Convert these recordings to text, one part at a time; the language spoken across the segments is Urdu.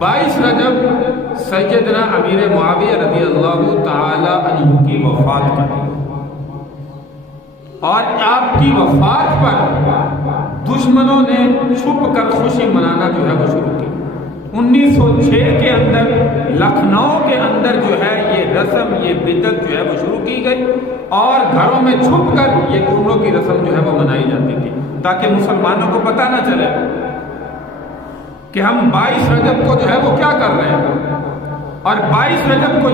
22 رجب سیدنا امیر معاویہ رضی اللہ تعالی عنہ کی وفات پر، اور آپ کی وفات پر دشمنوں نے چھپ کر خوشی منانا جو ہے وہ شروع کی۔ 1906 کے اندر لکھنؤ کے اندر جو ہے یہ رسم، یہ بدعت جو ہے وہ شروع کی گئی، اور گھروں میں چھپ کر یہ کنڈوں کی رسم جو ہے وہ منائی جاتی تھی، تاکہ مسلمانوں کو پتہ نہ چلے کہ ہم 22 رجب کو جو ہے وہ کیا کر رہے ہیں۔ اور 22 رجب کی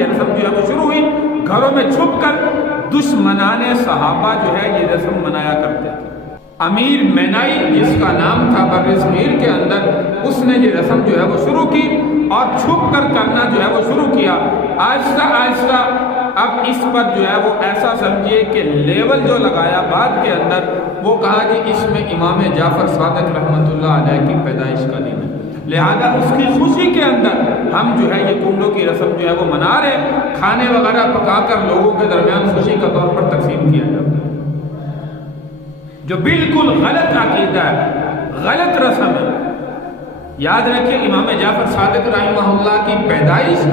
یہ رسم جو ہے وہ شروع ہوئی، گھروں میں چھپ کر دشمنان صحابہ جو ہے یہ رسم منایا کرتے تھے۔ امیر مینائی جس کا نام تھا برصغیر کے اندر، اس نے یہ رسم جو ہے وہ شروع کی اور چھپ کر کرنا جو ہے وہ شروع کیا۔ آہستہ آہستہ اب اس پر جو ہے وہ ایسا سمجھیے کہ لیول جو لگایا بعد کے اندر، وہ کہا کہ اس میں امام جعفر صادق رحمۃ اللہ علیہ کی پیدائش کا دن ہے، لہذا اس کی خوشی کے اندر ہم جو ہے یہ کنڈوں کی رسم جو ہے وہ منا رہے، کھانے وغیرہ پکا کر لوگوں کے درمیان خوشی کا طور پر تقسیم کیا جاتا ہے، جو بالکل غلط عقیدہ ہے، غلط رسم ہے۔ یاد رکھیں امام جعفر صادق رحمہ اللہ کی پیدائش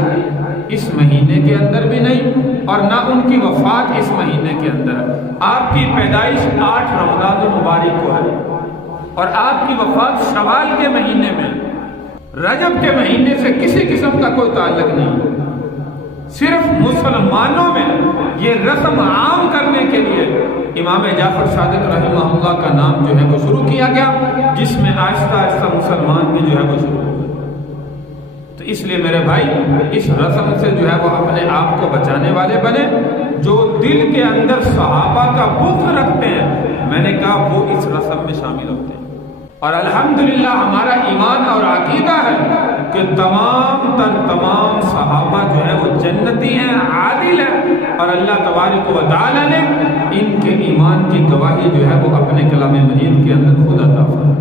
اس مہینے کے اندر بھی نہیں، اور نہ ان کی وفات اس مہینے کے اندر ہے۔ آپ کی پیدائش 8 رمضان المبارک کو ہے، اور آپ کی وفات شوال کے مہینے میں، رجب کے مہینے سے کسی قسم کا کوئی تعلق نہیں۔ صرف مسلمانوں میں یہ رسم عام کرنے کے لیے امام جعفر صادق رحمہ اللہ کا نام جو ہے وہ شروع کیا گیا، جس میں آہستہ آہستہ مسلمان بھی جو ہے وہ شروع ہو گئے۔ تو اس لیے میرے بھائی، اس رسم سے جو ہے وہ اپنے آپ کو بچانے والے بنے۔ جو دل کے اندر صحابہ کا بغض رکھتے ہیں، میں نے کہا وہ اس رسم میں شامل ہوتے ہیں، اور الحمدللہ ہمارا ایمان اور عقیدہ ہے کہ تمام صحابہ جو ہے وہ جنتی ہیں، عادل ہیں، اور اللہ تبارک و تعالی نے ان کے ایمان کی گواہی جو ہے وہ اپنے کلام مجید کے اندر خود عطا فرمائی۔